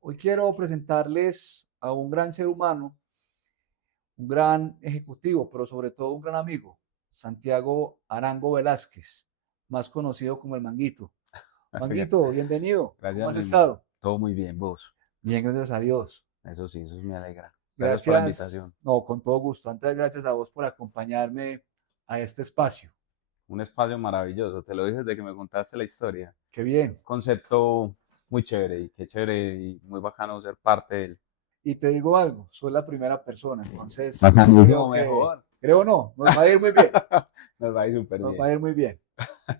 Hoy quiero presentarles a un gran ser humano, un gran ejecutivo, pero sobre todo un gran amigo, Santiago Arango Velázquez, más conocido como el Manguito. Manguito, bienvenido. ¿Cómo Gracias, has mi hermano. estado? Todo muy bien, vos. Bien, gracias a Dios. Eso sí, eso me alegra. Gracias por la Gracias, invitación. no, con todo gusto. Antes, gracias a vos por acompañarme a este espacio. Un espacio maravilloso. Te lo dije desde que me contaste la historia. Qué bien. Concepto muy chévere y qué chévere y muy bacano ser parte de él. Y te digo algo, soy la primera persona, entonces creo Bacanísimo, que, mejor. creo no, nos va a ir muy bien, Nos va a ir súper nos va bien. a ir muy bien.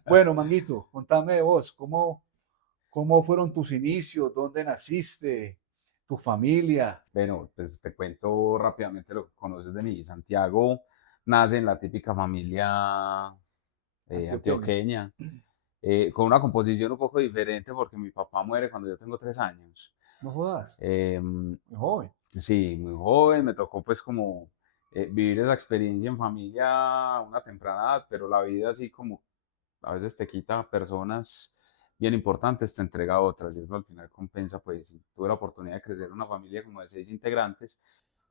Bueno, Manguito, contame de vos, ¿cómo fueron tus inicios? ¿Dónde naciste? ¿Tu familia? Bueno, pues te cuento rápidamente lo que conoces de mí. Santiago nace en la típica familia Antioqueño. antioqueña, con una composición un poco diferente porque mi papá muere cuando yo tengo 3 años. No jodas, Em, muy joven. Sí, muy joven, me tocó pues como vivir esa experiencia en familia a una temprana edad, pero la vida así como a veces te quita personas bien importantes, te entrega otras y eso al final compensa pues. Y tuve la oportunidad de crecer en una familia como de 6 integrantes,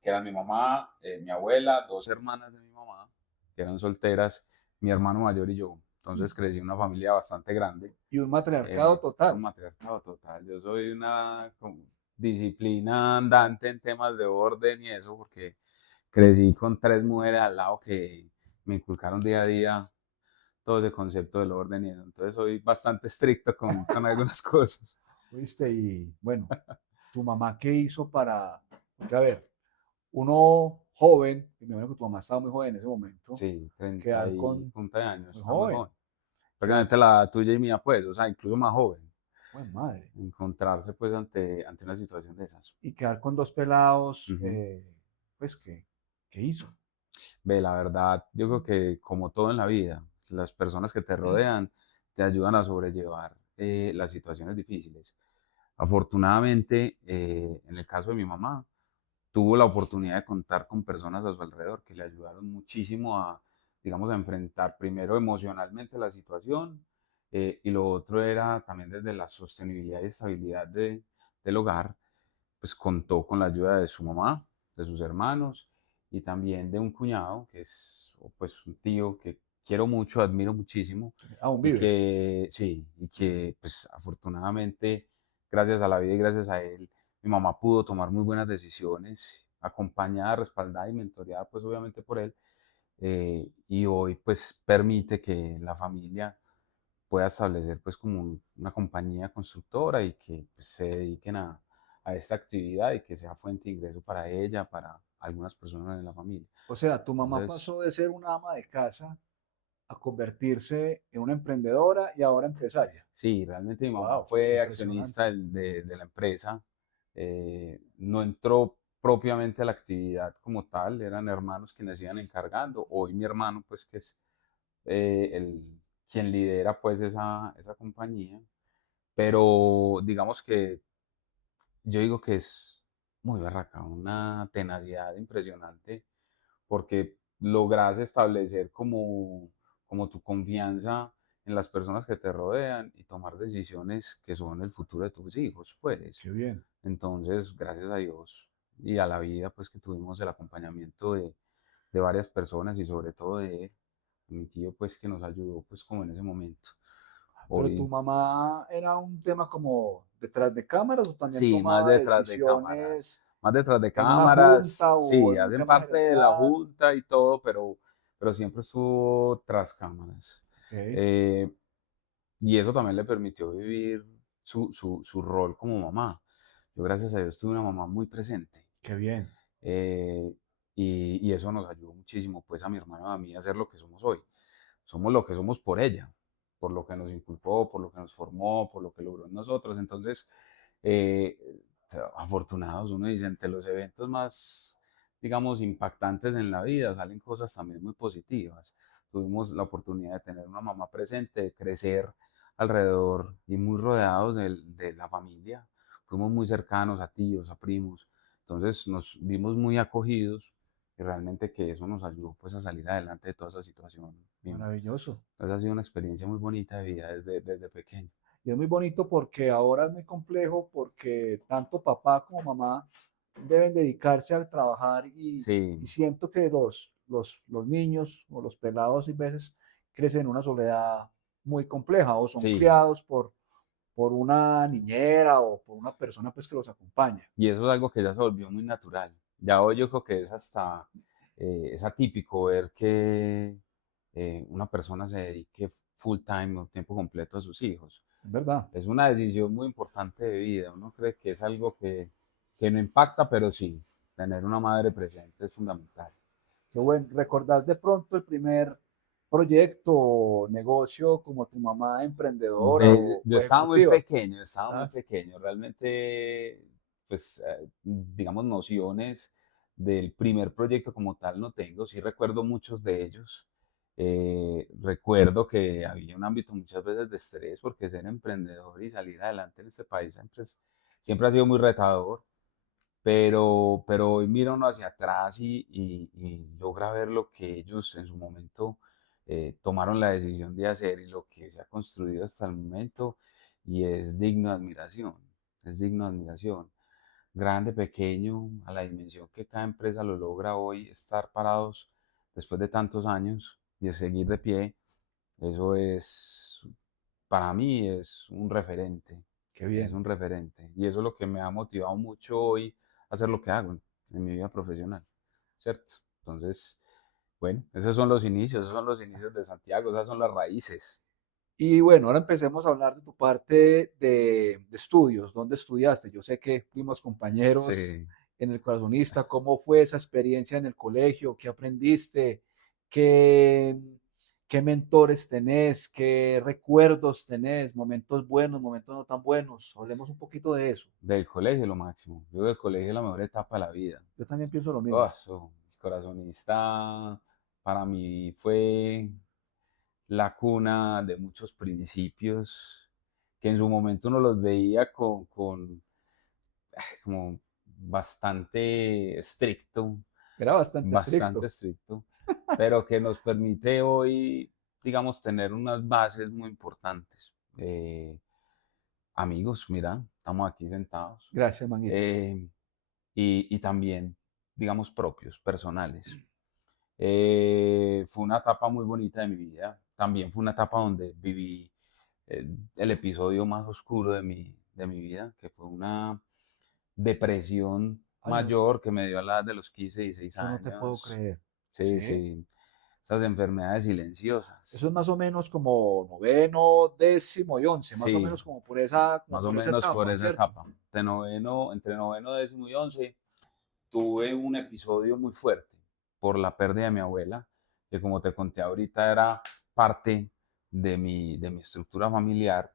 que eran mi mamá, mi abuela, dos hermanas de mi mamá, que eran solteras, mi hermano mayor y yo. Entonces crecí en una familia bastante grande, Y un matriarcado un total. matriarcado total. Yo soy una disciplina andante en temas de orden y eso, porque crecí con tres mujeres al lado que me inculcaron día a día todo ese concepto del orden y eso. Entonces soy bastante estricto con algunas cosas. ¿Viste? Y bueno, ¿tu mamá qué hizo para, porque a ver, uno joven, y me imagino que tu mamá estaba muy joven en ese momento, Sí, 30 quedar y con, punta de años, muy está muy joven, joven. quedar, Prácticamente la tuya y mía, pues, o sea, incluso más joven. bueno, madre, Encontrarse, pues, ante una situación de esas. y quedar con dos pelados, Ujú. pues, ¿qué hizo? Ve, la verdad, yo creo que como todo en la vida, las personas que te rodean te ayudan a sobrellevar las situaciones difíciles. Afortunadamente, en el caso de mi mamá, tuvo la oportunidad de contar con personas a su alrededor que le ayudaron muchísimo a, digamos, a enfrentar primero emocionalmente la situación, y lo otro era también desde la sostenibilidad y estabilidad del hogar, pues contó con la ayuda de su mamá, de sus hermanos y también de un cuñado, que es pues un tío que quiero mucho, admiro muchísimo Aún y vive. que sí, y que pues afortunadamente, gracias a la vida y gracias a él, mi mamá pudo tomar muy buenas decisiones, acompañada, respaldada y mentoreada pues obviamente por él, y hoy pues permite que la familia pueda establecer pues como una compañía constructora y que pues, se dediquen a esta actividad y que sea fuente de ingreso para ella, para algunas personas en la familia. O sea, tu mamá Entonces, pasó de ser una ama de casa a convertirse en una emprendedora y ahora empresaria. sí, realmente mi mamá Wow, fue accionista impresionante. de la empresa, no entró propiamente a la actividad como tal, eran hermanos quienes iban encargando. Hoy mi hermano, pues que es quien lidera pues esa compañía, pero digamos que yo digo que es muy barraca, una tenacidad impresionante, porque logras establecer como tu confianza en las personas que te rodean y tomar decisiones que son el futuro de tus hijos, pues. Qué bien. Entonces, gracias a Dios y a la vida, pues que tuvimos el acompañamiento de varias personas y sobre todo de él, mi tío, pues que nos ayudó, pues como en ese momento. Pero tu Hoy, mamá era un tema como detrás de cámaras o también sí, más tomaba detrás de cámaras. decisiones Más detrás de en una junta cámaras, o sí, en un hacen tema parte de la gerencial. junta y todo, pero siempre estuvo tras cámaras. Ok, Eh, y eso también le permitió vivir su rol como mamá. Yo, gracias a Dios, tuve una mamá muy presente. qué bien. eh, y eso nos ayudó muchísimo, pues, a mi hermano y a mí a ser lo que somos hoy. Somos lo que somos por ella, por lo que nos inculcó, por lo que nos formó, por lo que logró en nosotros. Entonces, eh, afortunados, uno dice, entre los eventos más, digamos, impactantes en la vida salen cosas también muy positivas. Tuvimos la oportunidad de tener una mamá presente, de crecer alrededor y muy rodeados de la familia. Fuimos muy cercanos a tíos, a primos. Entonces nos vimos muy acogidos y realmente que eso nos ayudó pues a salir adelante de toda esa situación. Bien. Maravilloso. Entonces ha sido una experiencia muy bonita de vida desde pequeño. Y es muy bonito porque ahora es muy complejo porque tanto papá como mamá deben dedicarse a trabajar y Sí, siento que los niños o los pelados a veces crecen en una soledad muy compleja o son sí. criados por una niñera o por una persona pues que los acompaña. Y eso es algo que ya se volvió muy natural. Ya hoy yo creo que es hasta es atípico ver que una persona se dedique full time o tiempo completo a sus hijos. Es verdad. Es una decisión muy importante de vida. Uno cree que es algo que no impacta, pero sí, tener una madre presente es fundamental. Qué bueno. ¿Recordás de pronto el primer proyecto o negocio como tu mamá emprendedora Yo o ejecutiva? estaba muy ¿Sabes? pequeño, realmente, pues, digamos, nociones del primer proyecto como tal no tengo, sí recuerdo muchos de ellos. Recuerdo que había un ámbito muchas veces de estrés porque ser emprendedor y salir adelante en este país siempre ha sido muy retador, pero hoy mira uno hacia atrás y logra ver lo que ellos en su momento tomaron la decisión de hacer y lo que se ha construido hasta el momento y es digno de admiración, es digno de admiración. Grande, pequeño, a la dimensión que cada empresa lo logra hoy, estar parados después de tantos años y de seguir de pie, eso es, para mí es un referente, Qué es bien. un referente. Y eso es lo que me ha motivado mucho hoy a hacer lo que hago en mi vida profesional, ¿cierto? Entonces, bueno, esos son los inicios de Santiago, esas son las raíces. Y bueno, ahora empecemos a hablar de tu parte de estudios. ¿Dónde estudiaste? Yo sé que fuimos compañeros Sí, en el Corazonista. ¿Cómo fue esa experiencia en el colegio? ¿Qué aprendiste? ¿Qué, qué mentores tenés? ¿Qué recuerdos tenés? ¿Momentos buenos, momentos no tan buenos? Hablemos un poquito de eso. del colegio lo máximo. Yo del colegio es la mejor etapa de la vida. Yo también pienso lo Oh, mismo. eso, corazonista para mí fue la cuna de muchos principios que en su momento uno los veía como Era bastante bastante estricto. estricto, pero que nos permite hoy, digamos, tener unas bases muy importantes. Amigos, mira, estamos aquí sentados. Gracias, Manguito. eh, y también, digamos, propios, personales. Fue una etapa muy bonita de mi vida. También fue una etapa donde viví el episodio más oscuro de mi vida, que fue una depresión Ay, no, mayor que me dio a la edad de los 15, 16 yo no te puedo años. creer. Sí, ¿Sí? sí. Esas enfermedades Eso silenciosas. es más o menos como noveno, décimo y once, más o Sí, menos como más o por esa menos por etapa, esa ¿cierto? etapa. Entre noveno, décimo y once, tuve un episodio muy fuerte por la pérdida de mi abuela, que como te conté ahorita era parte de mi estructura familiar.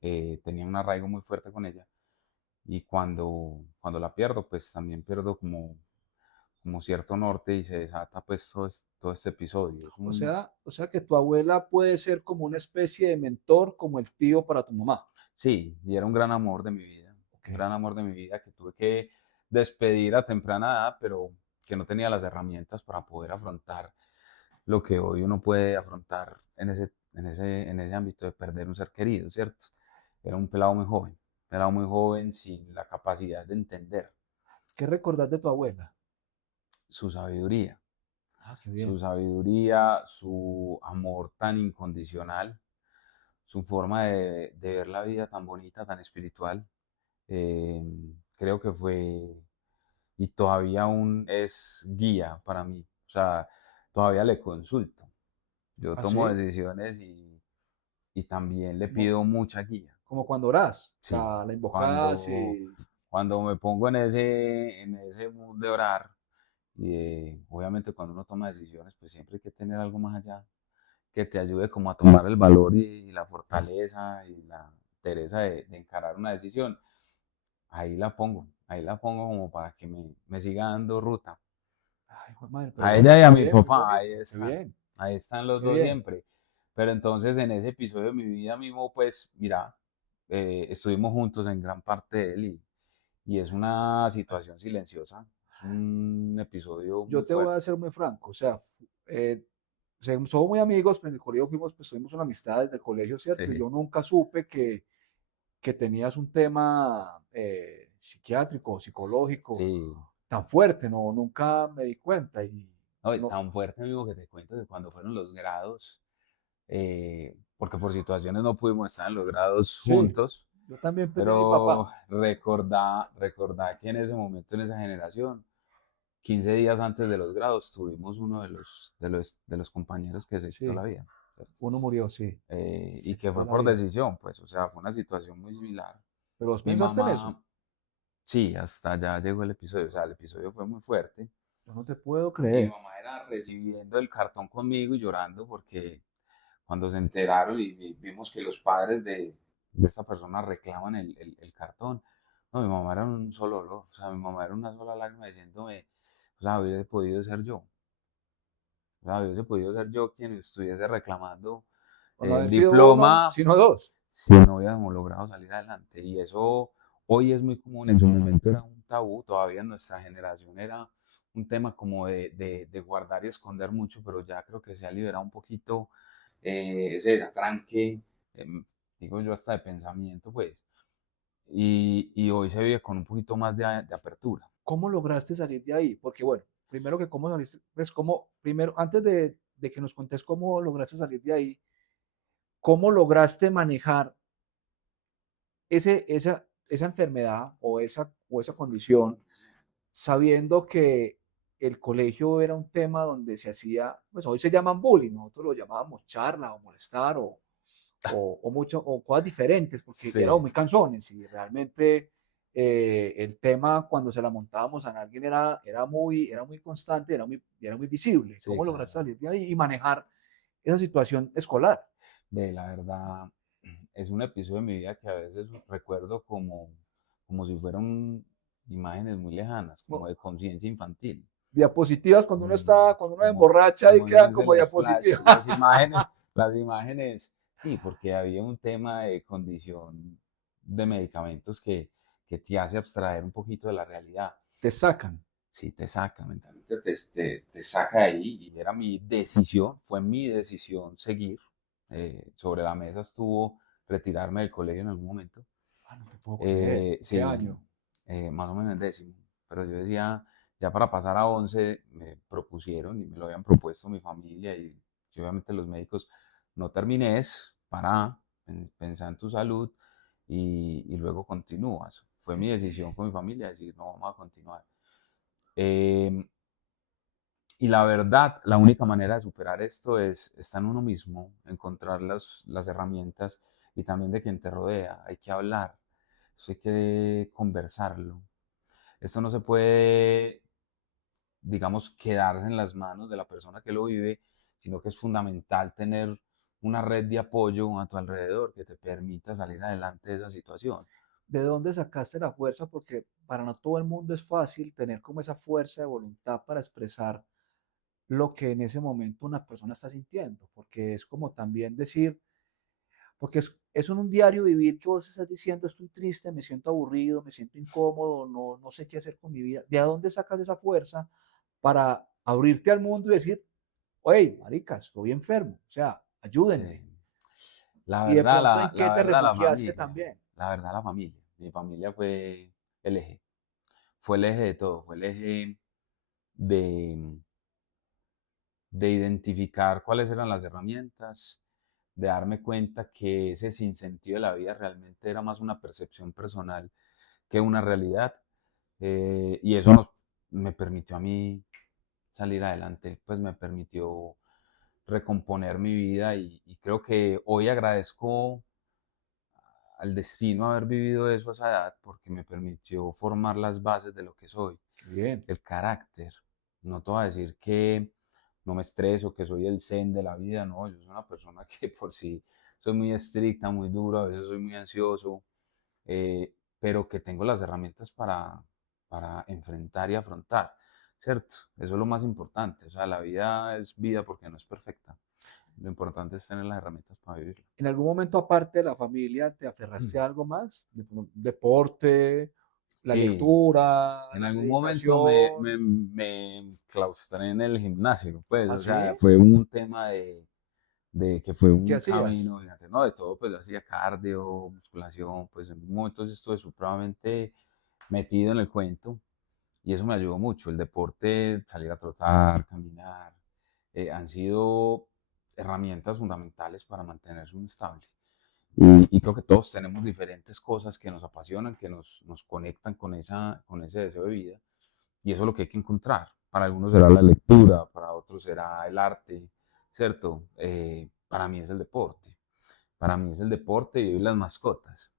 Tenía un arraigo muy fuerte con ella. Y cuando la pierdo, pues también pierdo como cierto norte y se desata pues todo este episodio. O sea que tu abuela puede ser como una especie de mentor, como el tío para tu mamá. Sí, y era un gran amor de mi vida, Ok. un gran amor de mi vida que tuve que despedir a temprana edad, pero que no tenía las herramientas para poder afrontar lo que hoy uno puede afrontar en ese ámbito de perder un ser querido, ¿cierto? Era un pelado muy joven sin la capacidad de entender ¿Qué recordás de tu abuela? su sabiduría, Ah, qué bien. su amor tan incondicional, su forma de ver la vida tan bonita, tan espiritual. eh, Creo que fue y todavía aún es guía para mí. O sea, todavía le consulto. Yo ¿Ah, tomo sí? decisiones y también le Como, pido mucha guía. como cuando orás. O Sí, sea, la invocás cuando, y... cuando me pongo en ese mood de orar y obviamente cuando uno toma decisiones, pues siempre hay que tener algo más allá que te ayude como a tomar el valor y la fortaleza y la entereza de encarar una decisión. Ahí la pongo como para que me siga dando ruta. Ay, hijo de madre, pero A bueno, ella y a está mi bien, muy papá, bonito. Qué bien, ahí están los qué dos bien. siempre. Pero entonces en ese episodio de mi vida mismo, pues mira, estuvimos juntos en gran parte de él y es una situación silenciosa, es un episodio muy Yo te voy fuerte. a ser muy franco. O sea, somos muy amigos, pero en el colegio fuimos, pues tuvimos una amistad desde el colegio, ¿cierto? Y Sí, yo nunca supe que tenías un tema psiquiátrico, psicológico Sí, tan fuerte, no, nunca me di cuenta y no, y no, tan fuerte, amigo, que te cuento que cuando fueron los grados, porque por situaciones no pudimos estar en los grados sí, juntos, yo también perdí a mi pero papá. recordá que en ese momento, en esa generación, 15 días antes de los grados, tuvimos uno de los compañeros que se quitó la Sí, vida, ¿cierto? uno murió, sí, Y se que quitó fue la por vida. decisión, pues, o sea, fue una situación muy similar. Pero vos Mi pensaste en eso. mamá, sí, hasta allá llegó el episodio, o sea, el episodio fue muy fuerte. Yo no te puedo Y mi creer. mamá era recibiendo el cartón conmigo y llorando porque cuando se enteraron y vimos que los padres de esta persona reclaman el cartón, no, mi mamá era un solo dolor, o sea, mi mamá era una sola lágrima diciéndome, o sea, hubiese podido ser yo, o sea, hubiese podido ser yo quien estuviese reclamando Por no el haber sido uno, diploma sino dos. si no hubiéramos logrado salir adelante. Y eso hoy es muy común, en su momento era un tabú, todavía en nuestra generación era un tema como de guardar y esconder mucho, pero ya creo que se ha liberado un poquito ese desatranque, em, digo yo, hasta de pensamiento, pues. Y hoy se vive con un poquito más de apertura. ¿Cómo lograste salir de ahí? Porque bueno, primero que cómo saliste, pues cómo, primero, antes de que nos contés cómo lograste salir de ahí, ¿cómo lograste manejar esa enfermedad o esa condición sabiendo que el colegio era un tema donde se hacía, pues hoy se llaman bullying, nosotros lo llamábamos charla o molestar o mucho, o cosas diferentes, porque éramos Sí, muy cansones y realmente el tema cuando se la montábamos a alguien era muy constante, era muy visible. sí, ¿Cómo lograste claro. salir de ahí y manejar esa situación escolar? Ve, la verdad, es un episodio de mi vida que a veces recuerdo como si fueran imágenes muy lejanas, como Como de conciencia infantil. diapositivas cuando uno Mm, está, cuando uno Como, emborracha y como quedan dicen como los flash, diapositivas. las imágenes, sí, porque había un tema de condición de medicamentos que te hace abstraer un poquito de la realidad. Te sacan. Sí, te saca, mentalmente te saca de ahí y era mi decisión, fue mi decisión seguir. Sobre la mesa estuvo retirarme del colegio en algún momento. Ah, no te puedo creer. ¿En qué Sí, año? más o menos en décimo. Pero yo decía, ya para pasar a 11 me propusieron y me lo habían propuesto mi familia y obviamente los médicos, no termines, para, pensar en tu salud y luego continúas. Fue mi decisión con mi familia decir, no, vamos a continuar. Eh, y la verdad, la única manera de superar esto es estar en uno mismo, encontrar las herramientas y también de quien te rodea. Hay que hablar, eso hay que conversarlo. Esto no se puede, digamos, quedarse en las manos de la persona que lo vive, sino que es fundamental tener una red de apoyo a tu alrededor que te permita salir adelante de esa situación. ¿De dónde sacaste la fuerza? Porque para no todo el mundo es fácil tener como esa fuerza de voluntad para expresar lo que en ese momento una persona está sintiendo, porque es como también decir, porque es un diario vivir que vos estás diciendo, estoy triste, me siento aburrido, me siento incómodo, no, no sé qué hacer con mi vida. ¿De dónde sacas esa fuerza para abrirte al mundo y decir, oye, marica, estoy enfermo, o sea, ayúdenme? Sí. La Y de verdad, pronto, la, ¿en qué la te verdad, la refugiaste familia. también? La verdad, la familia. Mi familia fue el eje. Fue el eje de todo. Fue el eje de, de identificar cuáles eran las herramientas, de darme cuenta que ese sinsentido de la vida realmente era más una percepción personal que una realidad. Y eso me permitió a mí salir adelante, pues me permitió recomponer mi vida y creo que hoy agradezco al destino haber vivido eso a esa edad porque me permitió formar las bases de lo que soy, Qué bien. el carácter. No te voy a decir que no me estreso, que soy el zen de la vida, no, yo soy una persona que por sí soy muy estricta, muy dura, a veces soy muy ansioso, pero que tengo las herramientas para enfrentar y afrontar, ¿cierto? Eso es lo más importante, o sea, la vida es vida porque no es perfecta. Lo importante es tener las herramientas para vivirla. ¿En algún momento, aparte de la familia, te aferraste a algo más? Deporte, la Sí, lectura, en la algún momento me meditación. claustré en el gimnasio, pues, ¿Ah, o sea, sí? fue un tema de que fue ¿Qué un hacías? camino gigante, no, de todo, pues yo hacía cardio, musculación, pues en momentos estuve supremamente metido en el cuento y eso me ayudó mucho, el deporte, salir a trotar, caminar, han sido herramientas fundamentales para mantenerse uno estable. Y creo que todos tenemos diferentes cosas que nos apasionan, que nos conectan con ese deseo de vida. Y eso es lo que hay que encontrar. Para algunos será la lectura, para otros será el arte, ¿cierto? Para mí es el deporte. Para mí es el deporte y hoy las mascotas.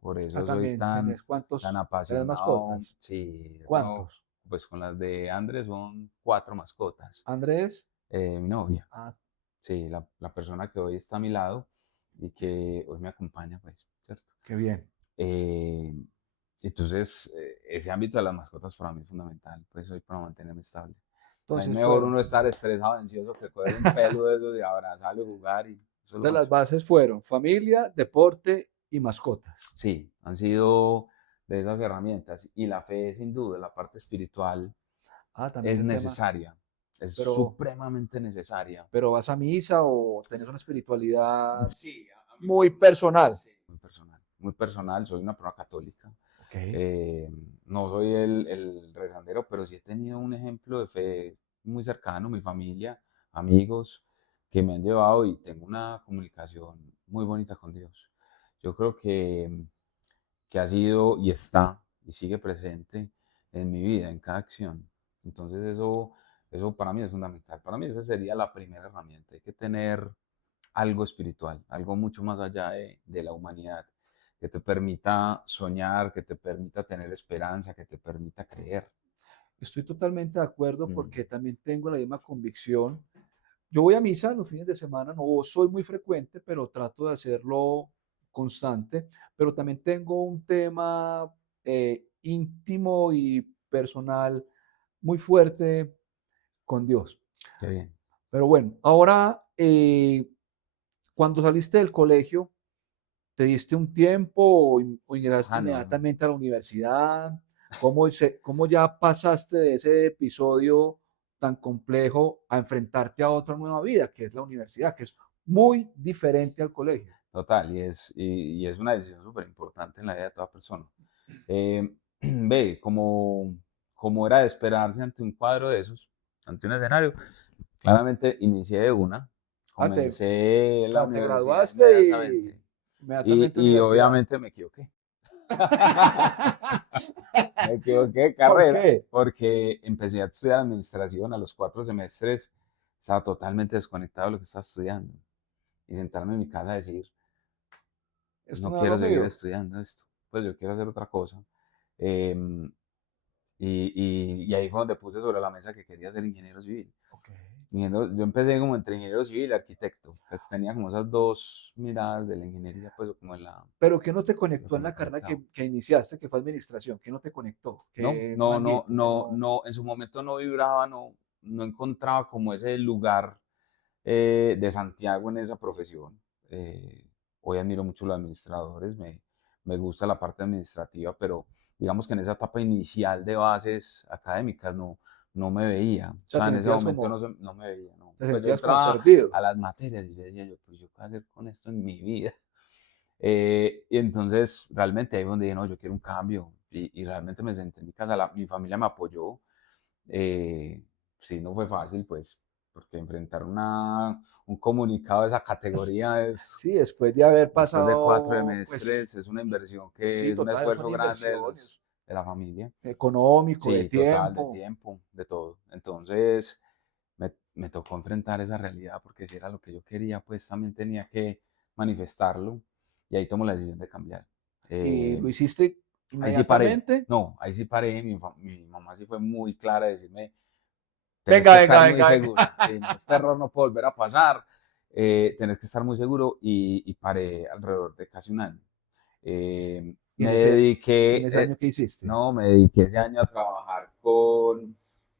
Por Ah, eso soy también tan, tenés tan tenés apasionado. mascotas. Sí, yo tengo, ¿Cuántos? pues con las de Andrés son 4 mascotas. Andrés. Mi novia, Ah, sí, la persona que hoy está a mi lado y que hoy me acompaña, pues, ¿cierto? qué bien. Eh, entonces, ese ámbito de las mascotas para mí es fundamental, pues hoy para mantenerme estable. Es Entonces mejor fueron. uno estar estresado, ansioso, que coger un pelo de esos y abrazarlo y jugar, y eso es lo Entonces las más. bases fueron familia, deporte y mascotas. Sí, han sido de esas herramientas. Y la fe, sin duda, la parte espiritual, Ah, también es el tema. necesaria, es Pero, supremamente necesaria. pero ¿vas a misa o tenés una espiritualidad Sí, a mí muy personal? sí, muy personal, soy una persona católica. Ok. Eh, no soy el rezandero, pero sí he tenido un ejemplo de fe muy cercano, mi familia, amigos que me han llevado y tengo una comunicación muy bonita con Dios. Yo creo que ha sido y está y sigue presente en mi vida, en cada acción. Entonces eso para mí es fundamental. Para mí esa sería la primera herramienta. Hay que tener algo espiritual, algo mucho más allá de la humanidad, que te permita soñar, que te permita tener esperanza, que te permita creer. Estoy totalmente de acuerdo Mm, porque también tengo la misma convicción. Yo voy a misa los fines de semana, no soy muy frecuente, pero trato de hacerlo constante. Pero también tengo un tema íntimo y personal muy fuerte con Dios. qué bien. Pero bueno, ahora, cuando saliste del colegio, ¿te diste un tiempo o ingresaste Ah, no. inmediatamente a la universidad? ¿Cómo ya pasaste de ese episodio tan complejo a enfrentarte a otra nueva vida, que es la universidad, que es muy diferente al colegio? Total, y es una decisión súper importante en la vida de toda persona. Ve, como era de esperarse ante un cuadro de esos, ante un escenario, claramente inicié de una, Ah, comencé o la sea, te universidad graduaste y inmediatamente inmediatamente y universidad. obviamente me equivoqué. Me equivoqué de ¿Por carrera qué? porque empecé a estudiar administración a los 4 semestres, estaba totalmente desconectado de lo que estaba estudiando y sentarme en mi casa a decir, Esto no no es quiero lo seguir mío. estudiando esto, pues yo quiero hacer otra cosa. Em, y ahí fue donde puse sobre la mesa que quería ser ingeniero civil. Ok. Yo empecé como entre ingeniero civil y arquitecto, pues tenía como esas dos miradas de la ingeniería, pues como en la, Pero ¿qué no te lo conectó que en me la carrera conectaba. que iniciaste, que fue administración? ¿Qué no te conectó? No, ¿Qué no, no, magneto? ¿Qué no, no? no, en su momento no vibraba, no encontraba como ese lugar de Santiago en esa profesión. Hoy admiro mucho a los administradores, me gusta la parte administrativa, pero digamos que en esa etapa inicial de bases académicas no me veía. O O sea, sea, en ese momento no me veía, no. te Pues yo sentías como entraba perdido. a las materias y yo decía, pues yo qué voy a hacer con esto en mi vida. Y entonces realmente ahí es donde dije, no, yo quiero un cambio. Y realmente me senté en mi casa, mi familia me apoyó. Eh, sí, no fue fácil, pues, porque enfrentar un comunicado de esa categoría Sí, después de haber después de cuatro pasado, pues semestres, es una inversión que sí, es un total, es una esfuerzo grande inversión de la familia. económico, de Sí, total, de tiempo. tiempo, de todo. Entonces, me tocó enfrentar esa realidad porque si era lo que yo quería, pues también tenía que manifestarlo y ahí tomo la decisión de cambiar. Y Eh, lo hiciste Ahí sí paré, inmediatamente. no, ahí sí paré, mi mamá sí fue muy clara de decirme, tenés Venga, que venga, estar muy venga, venga. seguro, si no, este error no puede volver a pasar, tenés que estar muy seguro y paré alrededor de casi un año. ¿Y en Me en dediqué, ese año qué hiciste? no, me dediqué ese año a trabajar con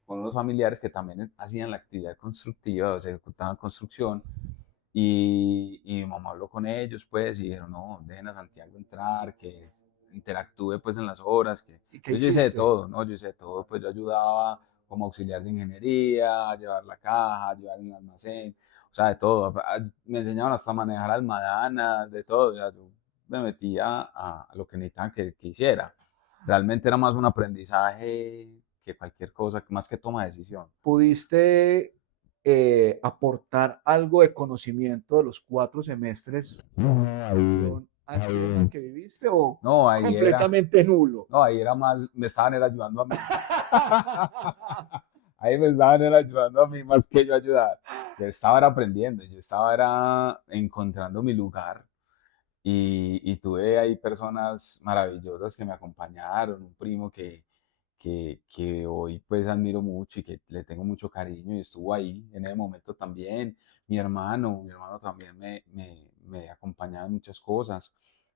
unos familiares que también hacían la actividad constructiva, o sea, ejecutaban construcción. Y mi mamá habló con ellos, pues, y dijeron, no, dejen a Santiago entrar, que interactúe, pues, en las obras, que ¿Y qué entonces yo hice de hiciste? todo, ¿no? Yo hice de todo, pues, yo ayudaba como auxiliar de ingeniería, a llevar la caja, a llevar el almacén, sea, de todo. Me enseñaban hasta a manejar almadanas, de todo. O sea, yo me metía a lo que necesitaban que hiciera. Realmente era más un aprendizaje que cualquier cosa, más que toma de decisión. ¿Pudiste aportar algo de conocimiento de los 4 semestres al clima que viviste o No, ahí era, completamente nulo? no, ahí era más, me estaban era ayudando a mí. Ahí me estaban era ayudando a mí más que yo ayudar. Yo estaba era aprendiendo, yo estaba era encontrando mi lugar y tuve ahí personas maravillosas que me acompañaron, un primo que hoy pues admiro mucho y que le tengo mucho cariño y estuvo ahí en ese momento también. Mi hermano también me acompañaba en muchas cosas.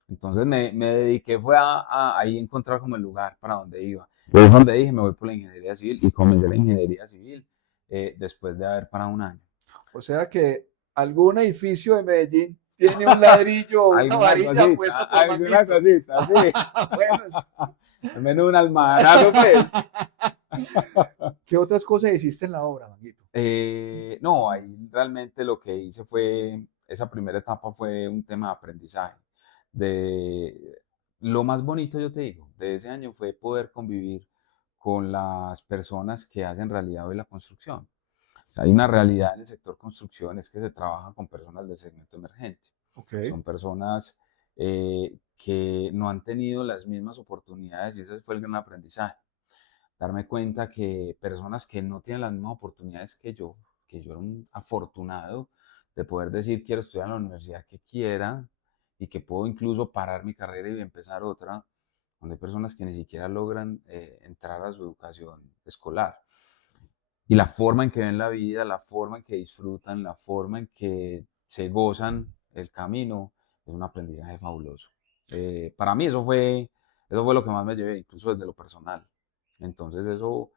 Entonces me dediqué fue a ahí encontrar como el lugar para donde iba. Y es donde dije, me voy por la ingeniería civil y comencé la ingeniería civil después de haber parado un año. O sea que algún edificio de Medellín tiene un ladrillo o una Alguna varilla cosita, puesta por alguna Manguito. cosita, sí. Bueno, Al menos un almanazo, pues. ¿qué otras cosas hiciste en la obra, Manguito? No, ahí realmente lo que hice fue, esa primera etapa fue un tema de aprendizaje. De, lo más bonito, yo te digo, de ese año fue poder convivir con las personas que hacen realidad hoy la construcción. O sea, hay una realidad en el sector construcción, es que se trabaja con personas del segmento emergente. Ok, Son personas que no han tenido las mismas oportunidades y ese fue el gran aprendizaje. Darme cuenta que personas que no tienen las mismas oportunidades que yo era un afortunado de poder decir quiero estudiar en la universidad que quiera y que puedo incluso parar mi carrera y empezar otra, donde hay personas que ni siquiera logran entrar a su educación escolar. Y la forma en que ven la vida, la forma en que disfrutan, la forma en que se gozan el camino, es un aprendizaje fabuloso. Para mí eso fue lo que más me llevé, incluso desde lo personal. Entonces eso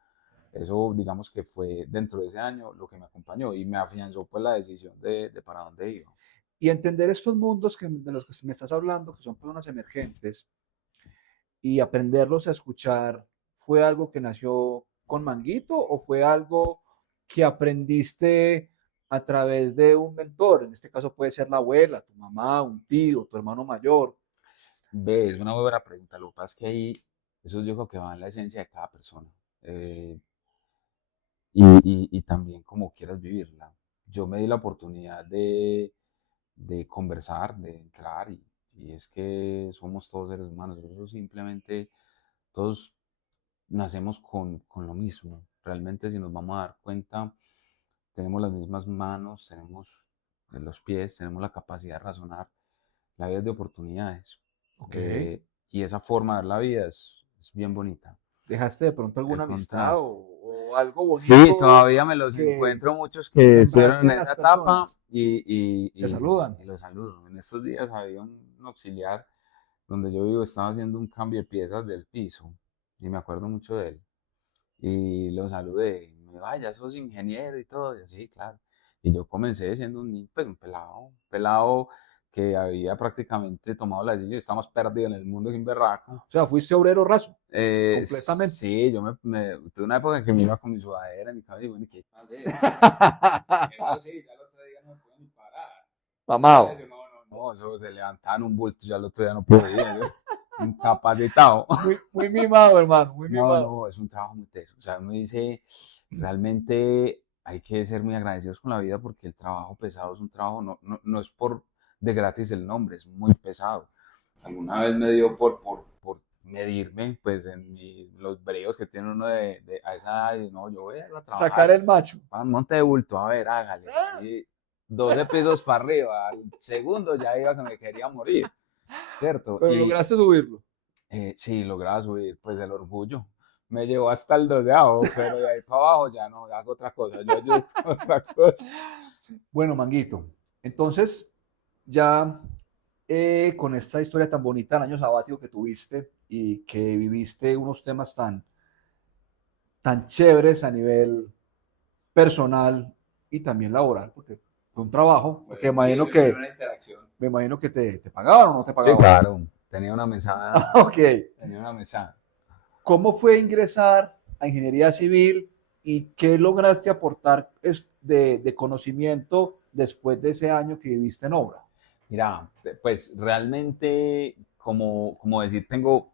digamos que fue dentro de ese año lo que me acompañó y me afianzó pues la decisión de para dónde iba. y entender estos mundos de los que me estás hablando, que son personas emergentes, y aprenderlos a escuchar, ¿fue algo que nació con Manguito o fue algo que aprendiste a través de un mentor? En este caso puede ser la abuela, tu mamá, un tío, tu hermano mayor. Ve, es una muy buena pregunta. Lo que pasa es que ahí, eso yo creo que va en la esencia de cada persona. Eh, y también como quieras vivirla. Yo me di la oportunidad de conversar, de entrar y es que somos todos seres humanos. Eso simplemente, todos nacemos con lo mismo. Realmente si nos vamos a dar cuenta, tenemos las mismas manos, tenemos los pies, tenemos la capacidad de razonar. La vida es de oportunidades. Ok. Y esa forma de ver la vida es bien bonita. ¿Dejaste de pronto El alguna amistad contraste. o algo Sí, bonito todavía me los que encuentro muchos que estuvieron sembraste en en las esa etapa personas? Te saludan. y los saludo. En estos días había un auxiliar donde yo vivo, estaba haciendo un cambio de piezas del piso y me acuerdo mucho de él. Y lo saludé, y me dijo, "Ay, ya sos ingeniero y todo". Y yo, sí, claro. Y yo comencé siendo pues un pelado que había prácticamente tomado la decisión y estamos perdidos en el mundo sin berraco. O sea, fuiste obrero raso, completamente. Sí, tuve una época en que me iba con mi sudadera, mi cabello, y bueno, ¿y qué pasa? Eso sí, ya el otro día no me puedo ni parar. Mamado. No, eso se levantaban un bulto, ya el otro día no podía, yo, incapacitado. Muy mimado, hermano, muy No, mimado. no, es un trabajo muy teso. O sea, uno dice, realmente hay que ser muy agradecidos con la vida porque el trabajo pesado es un trabajo, no es por de gratis el nombre, es muy pesado. Alguna vez me dio por medirme, pues en los breos que tiene uno a esa edad, y no, yo voy a trabajar. Sacar el macho. Un monte de bulto, a ver, hágale. Y 12 pisos para arriba, al segundo ya iba que me quería morir, ¿cierto? Pero lograste subirlo. Sí, lograba subir, pues el orgullo. Me llevó hasta el 12º, pero de ahí para abajo ya no, hago otra cosa, yo ayudo con otra cosa. Bueno, Manguito, entonces ya con esta historia tan bonita, el año sabático que tuviste y que viviste unos temas tan chéveres a nivel personal y también laboral, porque fue un trabajo, porque me imagino que te pagaban o no te Sí, pagaban. claro, tenía una mesada, Ok. tenía una mesada. ¿Cómo fue ingresar a ingeniería civil y qué lograste aportar de conocimiento después de ese año que viviste en obra? Mira, pues realmente, como decir, tengo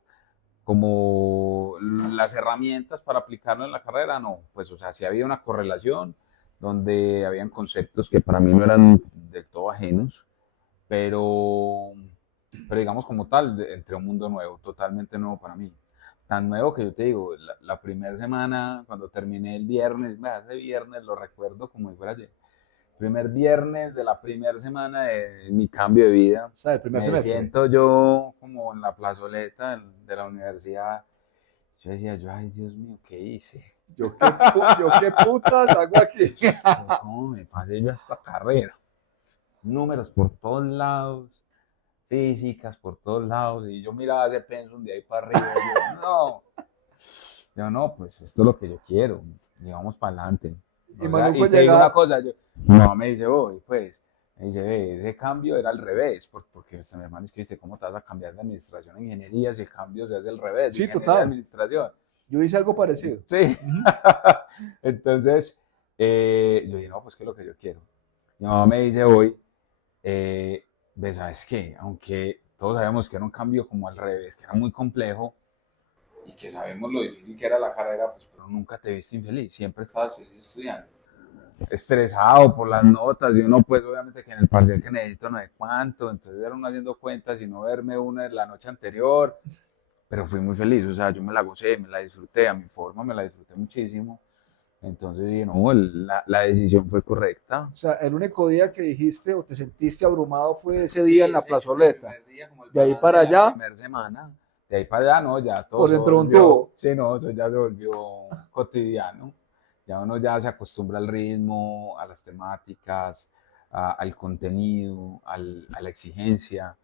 como las herramientas para aplicarlo en la carrera, no. Pues, o sea, sí había una correlación donde habían conceptos que para mí no eran del todo ajenos, pero, pero digamos como tal, entré a un mundo nuevo, totalmente nuevo para mí. Tan nuevo que yo te digo, la primera semana, cuando terminé el viernes, ese viernes lo recuerdo como si fuera ayer. Primer viernes de la primera semana de mi cambio de vida, O sea, el primer me semestre. siento yo como en la plazoleta de la universidad. Yo decía, ay Dios mío, ¿qué hice? Yo qué putas hago aquí. ¿Cómo me pasé yo a esta carrera? Números por todos lados, físicas por todos lados, y yo miraba ese pensum de ahí para arriba, yo no, pues esto es lo que yo quiero, y vamos para adelante. Y O sea, maluco y te digo una llegar, cosa, no, me dice, voy, pues, me dice, ve, ese cambio era al revés, porque mi hermano es que dice, ¿cómo te vas a cambiar de administración a ingeniería si el cambio se hace al revés, de sí, ingeniería a total. administración? Yo hice algo parecido. Sí. Ujú. Entonces, yo dije, no, pues que es lo que yo quiero. Mi mamá me dice hoy, ¿ves, sabes qué? Aunque todos sabemos que era un cambio como al revés, que era muy complejo y que sabemos lo difícil que era la carrera, pues, pero nunca te viste infeliz, siempre estabas feliz estudiando. Estresado por las notas y uno pues obviamente que en el parcial que necesito no sé cuánto, entonces era uno haciendo cuentas y no verme una la noche anterior, pero fui muy feliz, o sea, yo me la gocé, me la disfruté a mi forma, me la disfruté muchísimo, entonces dije, no, la decisión fue correcta. O sea, el único día que dijiste o te sentiste abrumado fue ese día en la plazoleta. Ese día, como el De ahí balance para de la allá, primera semana, de ahí para allá, no, ya todo por se dentro de un volvió, tubo. sí, no, eso ya se volvió cotidiano. Ya uno ya se acostumbra al ritmo, a las temáticas, al contenido, a la exigencia.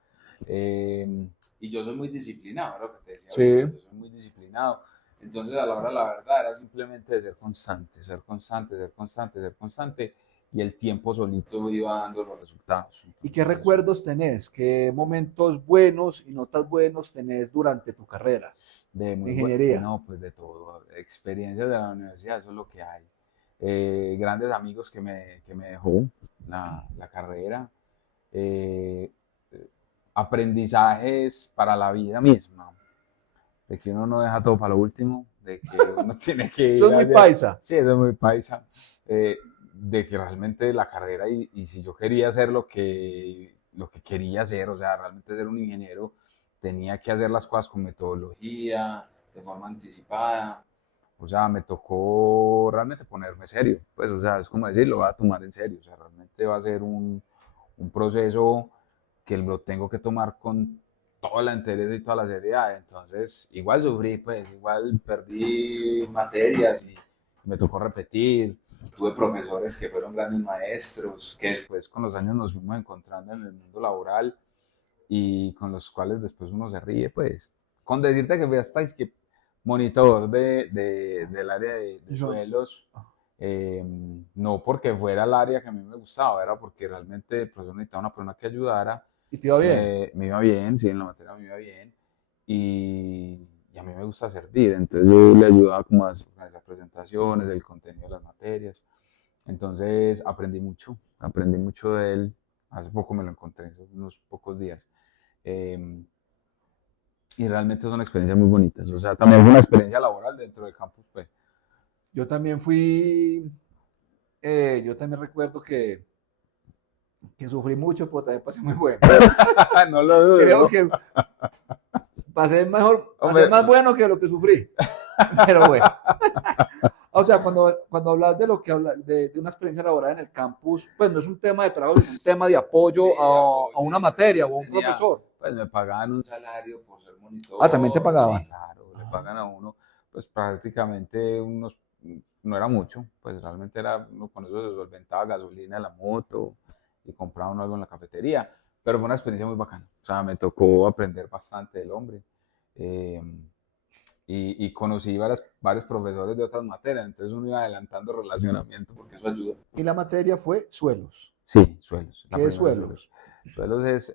Y yo soy muy disciplinado, lo que te decía Sí. ahorita, yo soy muy disciplinado. Entonces, a la hora de la verdad, era simplemente de ser constante, ser constante, ser constante, ser constante, y el tiempo solito iba dando los resultados. ¿Y qué Entonces, recuerdos tenés? ¿Qué momentos buenos y no tan buenos tenés durante tu carrera de ingeniería? no, pues de todo, experiencias de la universidad, eso es lo que hay. Grandes amigos que me dejó la carrera, eh, aprendizajes para la vida misma, de que uno no deja todo para lo último, de que uno tiene que Eso ir es a muy hacer, paisa. sí, eso es muy paisa, de que realmente la carrera y si yo quería hacer lo que quería hacer, o sea, realmente ser un ingeniero, tenía que hacer las cosas con metodología, de forma anticipada, o sea, me tocó realmente ponerme serio, pues, o sea, es como decir, lo voy a tomar en serio, o sea, realmente va a ser un proceso que lo tengo que tomar con toda la entereza y toda la seriedad. Entonces, igual sufrí, pues, igual perdí materias y me tocó repetir. Tuve profesores que fueron grandes maestros, que después con los años nos fuimos encontrando en el mundo laboral y con los cuales después uno se ríe, pues. Con decirte que fui hasta es que monitor del área de Yo- suelos, no porque fuera el área que a mí me gustaba, era porque realmente el profesor necesitaba una persona que ayudara, ¿Y te iba bien? me iba bien, sí, en la materia me iba bien, y a mí me gusta servir, entonces yo le ayudaba como a organizar presentaciones, el contenido de las materias, entonces aprendí mucho de él, hace poco me lo encontré, hace unos pocos días, eh, y realmente son experiencias muy bonitas, o sea, también es una experiencia laboral dentro del campus, pues. Yo también yo también recuerdo que sufrí mucho, pero también pasé muy bueno. No lo Creo dudo. que pasé mejor, pasé Hombre, más bueno que lo que sufrí. Pero bueno. O sea, cuando hablas de lo que hablas de una experiencia laboral en el campus, pues no es un tema de trabajo, es un tema de apoyo sí, a una materia o a un tenía, profesor. pues me pagaban un salario por ser Ah, también te monitor, sí, pagaban. claro, le pagan a uno, pues prácticamente no era mucho, pues realmente era, uno con eso se solventaba gasolina de la moto y compraba uno algo en la cafetería, pero fue una experiencia muy bacana, o sea, me tocó aprender bastante del hombre. Eh, y conocí varios profesores de otras materias, entonces uno iba adelantando relacionamiento porque eso ayuda. Y la materia fue suelos. Sí, suelos, la ¿Qué es primera suelos. suelos? Suelos es,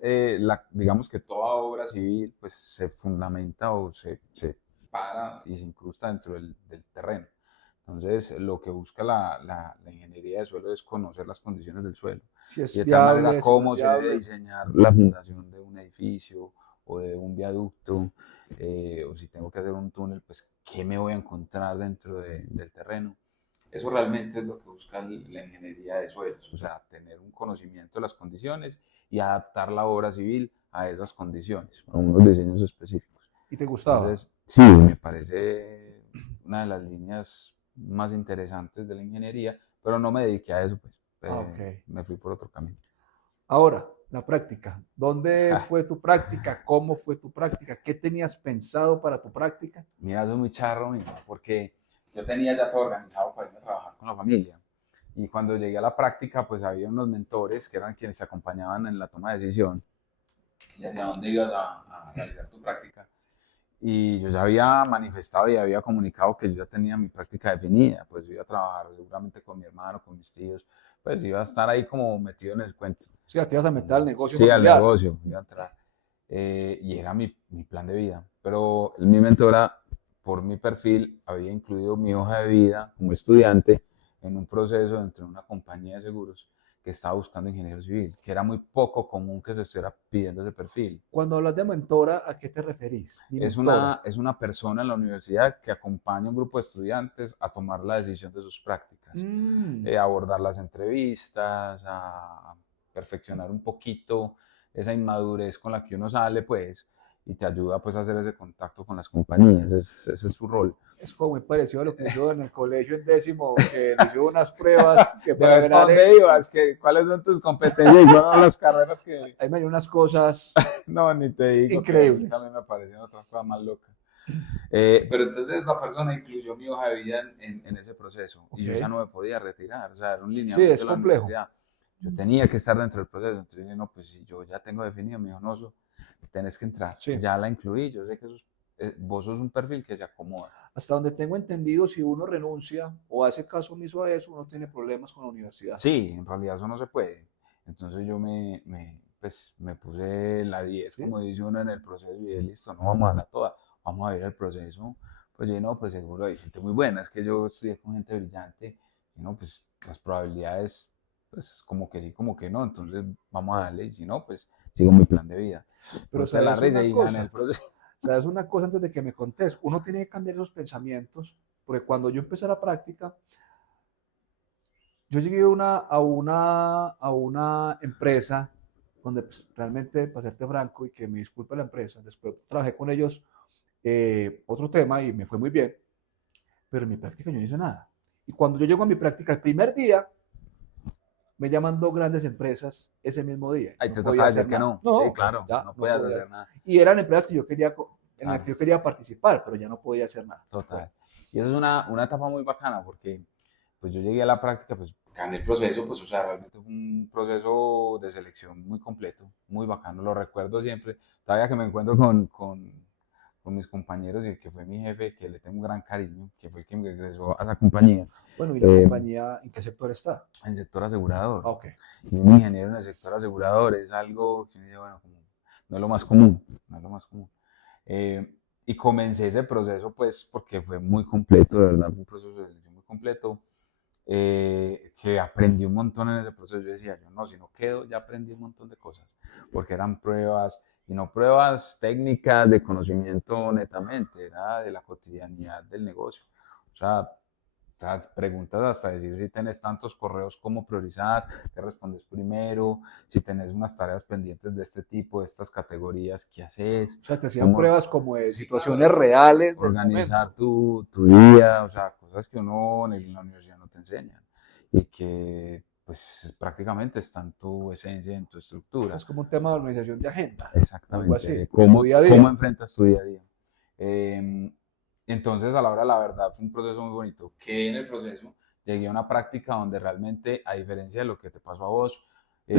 digamos que toda obra civil pues se fundamenta o se para y se incrusta dentro del terreno. Entonces, lo que busca la ingeniería de suelo es conocer las condiciones del suelo Si es y de tal manera fiable, si no es cómo se debe viable. diseñar la fundación de un edificio o de un viaducto, o si tengo que hacer un túnel, pues qué me voy a encontrar dentro del terreno. Eso realmente es lo que busca la ingeniería de suelos, o sea, tener un conocimiento de las condiciones y adaptar la obra civil a esas condiciones, a unos diseños específicos. ¿Y te gustaba? Entonces, sí, me parece una de las líneas más interesantes de la ingeniería, pero no me dediqué a eso, pues Ah, ok. me fui por otro camino. Ahora, la práctica. ¿Dónde fue tu práctica? ¿Cómo fue tu práctica? ¿Qué tenías pensado para tu práctica? Mira, eso es muy charro, mijo, porque yo tenía ya todo organizado para irme a trabajar con la familia. Y cuando llegué a la práctica, pues había unos mentores que eran quienes te acompañaban en la toma de decisión y hacia dónde ibas a realizar tu práctica. Y yo ya había manifestado y había comunicado que yo ya tenía mi práctica definida, pues yo iba a trabajar seguramente con mi hermano, con mis tíos, pues iba a estar ahí como metido en el cuento. Sí, te ibas a meter al negocio Sí, al familiar. negocio, iba a entrar. Y era mi plan de vida. Pero mi mentora, por mi perfil, había incluido mi hoja de vida como estudiante en un proceso dentro de una compañía de seguros que estaba buscando ingeniero civil, que era muy poco común que se estuviera pidiendo ese perfil. Cuando hablas de mentora, ¿a qué te referís? Mi mentora. Es una persona en la universidad que acompaña a un grupo de estudiantes a tomar la decisión de sus prácticas, Mm, a abordar las entrevistas, a perfeccionar un poquito esa inmadurez con la que uno sale, pues, y te ayuda pues a hacer ese contacto con las compañías, ese es su rol. es como muy parecido a lo que hizo en el colegio en décimo, que nos hizo unas pruebas que De para ver para ganar dónde ibas, cuáles son tus competencias y cuáles son las carreras que... ahí me dio unas cosas No, ni te digo que a mí increíbles. también me parecen otras cosas más locas. Pero entonces esta persona incluyó mi hoja de vida en ese proceso y Ok. yo ya no me podía retirar, o sea, era un Sí, lineamiento es de la complejo. universidad. Yo tenía que estar dentro del proceso, entonces dije, no, pues si yo ya tengo definido mi honoso, tenés que entrar. Sí. Ya la incluí, yo sé que vos sos un perfil que se acomoda. Hasta donde tengo entendido, si uno renuncia o hace caso omiso a eso, uno tiene problemas con la universidad. Sí, en realidad eso no se puede. Entonces yo pues, me puse la 10 ¿Sí? como dice uno en el proceso, y dije, listo, no vamos a darla toda, vamos a ver el proceso. Pues yo, no, pues seguro hay gente muy buena, es que yo estudié con gente brillante, y no, pues las probabilidades, pues como que sí, como que no, entonces vamos a darle, y si no, pues sigo mi plan de vida. Pero Pues la sabes risa una y gané el cosa, proceso. sabes una cosa antes de que me contes, uno tiene que cambiar esos pensamientos, porque cuando yo empecé la práctica, yo llegué a una empresa donde pues, realmente, para serte franco y que me disculpe la empresa, después trabajé con ellos otro tema y me fue muy bien, pero en mi práctica yo no hice nada. Y cuando yo llego a mi práctica, el primer día, me llaman dos grandes empresas ese mismo día. Yo Ahí no te podía tocaba hacer decir que nada. no. Sí, No, claro, ya no no podías podía. hacer nada. Y eran empresas que yo quería, en las que Claro. yo quería participar, pero ya no podía hacer nada. Bueno, Total. Y eso es una etapa muy bacana porque pues yo llegué a la práctica, pues gané el proceso, pues o sea, realmente fue un proceso de selección muy completo, muy bacano, lo recuerdo siempre, todavía que me encuentro con mis compañeros y el que fue mi jefe, que le tengo un gran cariño, que fue el que me regresó a esa compañía, bueno, ¿y la eh, compañía en qué sector está? en el sector asegurador. Ah, ok. Y un ingeniero en el sector asegurador es algo que uno dice, bueno, como, no es lo más común, no es lo más común. Y comencé ese proceso pues porque fue muy completo, de verdad, fue un proceso de selección muy completo, que aprendí un montón en ese proceso. Yo decía, yo no, si no quedo, ya aprendí un montón de cosas, porque eran pruebas, y no pruebas técnicas de conocimiento netamente, era de la cotidianidad del negocio. O sea, preguntas hasta decir si tenés tantos correos como priorizadas, qué respondes primero, si tenés unas tareas pendientes de este tipo, de estas categorías, qué haces, O sea, te hacían cómo, pruebas como de sí, situaciones claro, reales del organizar momento. tu día, o sea, cosas que uno en la universidad no te enseñan y que pues prácticamente está en tu esencia, en tu O sea, estructura. es como un tema de organización de agenda, algo Exactamente, así, de de tu día a cómo día. enfrentas tu día a día. Eh, entonces, a la hora de la verdad, fue un proceso muy bonito. Quedé en el proceso, llegué a una práctica donde realmente, a diferencia de lo que te pasó a vos, sí,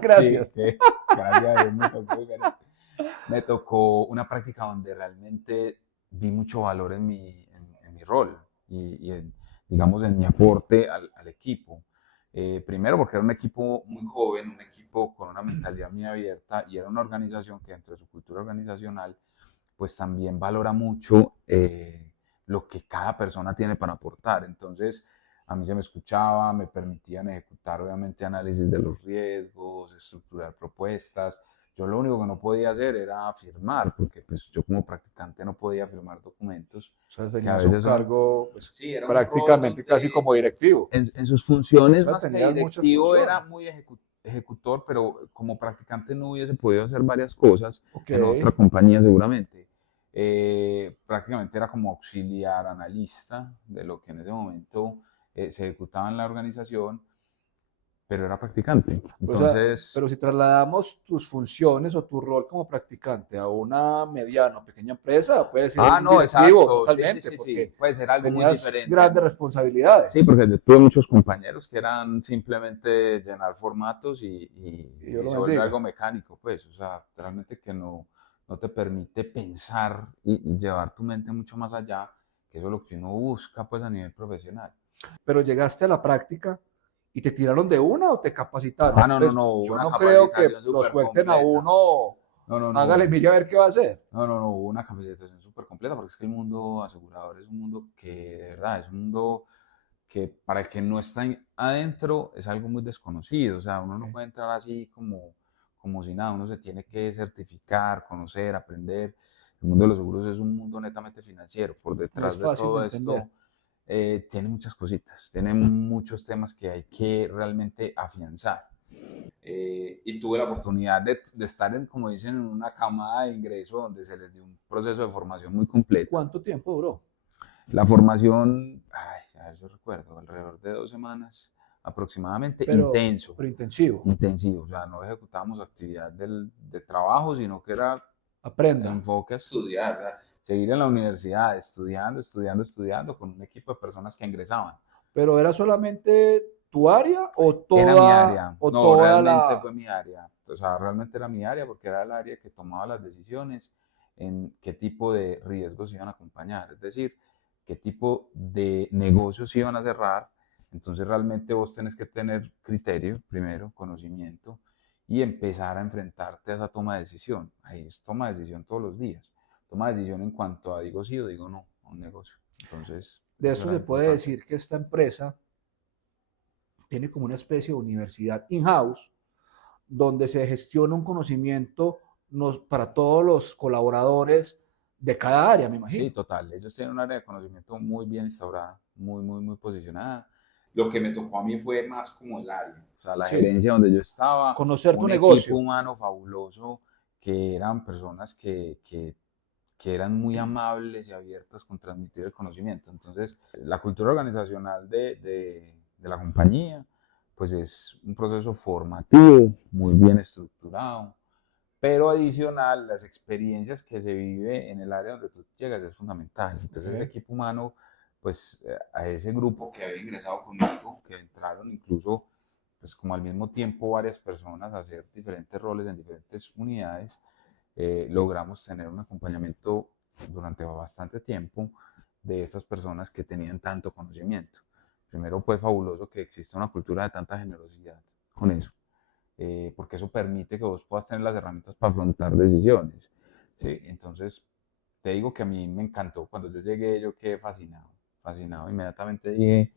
Gracias. que gracias a Dios me tocó una práctica donde realmente vi mucho valor en mi rol y digamos, en mi aporte al equipo. Primero porque era un equipo muy joven, un equipo con una mentalidad muy abierta y era una organización que dentro de su cultura organizacional pues también valora mucho lo que cada persona tiene para aportar. Entonces, a mí se me escuchaba, me permitían ejecutar obviamente análisis de los riesgos, estructurar propuestas. Yo lo único que no podía hacer era firmar, porque pues yo como practicante no podía firmar documentos, O sea, que a tenías un veces son, cargo pues, sí, era un rol prácticamente casi donde como directivo. en sus O funciones sea, más que tenías muchas directivo era funciones. muy ejecutor, pero como practicante no hubiese podido hacer varias cosas Ok. en otra compañía seguramente. Prácticamente era como auxiliar analista de lo que en ese momento se ejecutaba en la organización, pero era practicante. O sea, Entonces, pero si trasladamos tus funciones o tu rol como practicante a una mediana o pequeña empresa, puede ser un no, directivo exacto, sí, sí, totalmente, sí, sí, porque puede ser algo muy tenías diferente. grandes Sí, responsabilidades. porque yo tuve muchos compañeros que eran simplemente llenar formatos Y Dios y lo se vuelve bendiga. algo mecánico, pues, o sea, realmente que no te permite pensar y llevar tu mente mucho más allá, que eso es lo que uno busca, pues, a nivel profesional. Pero llegaste a la práctica y te tiraron de una o te capacitaron. No, no, Pues no, yo una no creo que capacitación lo súper suelten a completa. uno, No, no, hágale no, mire a ver qué va a hacer. no, hubo una capacitación súper completa, porque es que el mundo asegurador es un mundo que, de verdad, es un mundo que para el que no está adentro es algo muy desconocido, o sea, uno no Okay. puede entrar así como si nada, uno se tiene que certificar, conocer, aprender. El mundo de los seguros es un mundo netamente financiero, por No es detrás de fácil de todo entender. esto tiene muchas cositas, tiene muchos temas que hay que realmente afianzar. Y tuve la oportunidad de estar, como dicen, en una camada de ingreso donde se les dio un proceso de formación muy completo. ¿Cuánto tiempo duró? La formación, a ver si recuerdo, alrededor de 2 semanas aproximadamente, intenso, Pero intensivo. intensivo. O sea, no ejecutábamos actividad de trabajo, sino que era Aprenda. enfoque a estudiar, ¿verdad? Seguir en la universidad, estudiando, estudiando, estudiando, con un equipo de personas que ingresaban. Pero era solamente tu área Era mi área, o no, toda realmente la. fue mi área. O sea, realmente era mi área porque era el área que tomaba las decisiones en qué tipo de riesgos iban a acompañar. Es decir, qué tipo de negocios iban a cerrar. Entonces realmente vos tenés que tener criterio, primero, conocimiento, y empezar a enfrentarte a esa toma de decisión. Ahí es toma de decisión todos los días. Toma de decisión en cuanto a digo sí o digo no a un negocio. Entonces, De eso esto era se puede importante. decir que esta empresa tiene como una especie de universidad in-house donde se gestiona un conocimiento para todos los colaboradores de cada área, me Sí, imagino. total. Ellos tienen un área de conocimiento muy bien instaurada, muy, muy, muy posicionada. Lo que me tocó a mí fue más como el área, o sea, la Sí, gerencia donde yo estaba, conocer tu un equipo negocio. humano fabuloso, que eran personas que eran muy amables y abiertas con transmitir el conocimiento. Entonces, la cultura organizacional de la compañía, pues es un proceso formativo, muy bien estructurado, pero adicional, las experiencias que se vive en el área donde tú llegas es fundamental. Entonces, ese Okay. equipo humano, pues a ese grupo que había ingresado conmigo, que entraron incluso, pues como al mismo tiempo varias personas a hacer diferentes roles en diferentes unidades, logramos tener un acompañamiento durante bastante tiempo de estas personas que tenían tanto conocimiento. Primero, pues fabuloso que exista una cultura de tanta generosidad con eso, porque eso permite que vos puedas tener las herramientas para afrontar decisiones. ¿Sí? Entonces, te digo que a mí me encantó. Cuando yo llegué, yo quedé fascinado, fascinado. Inmediatamente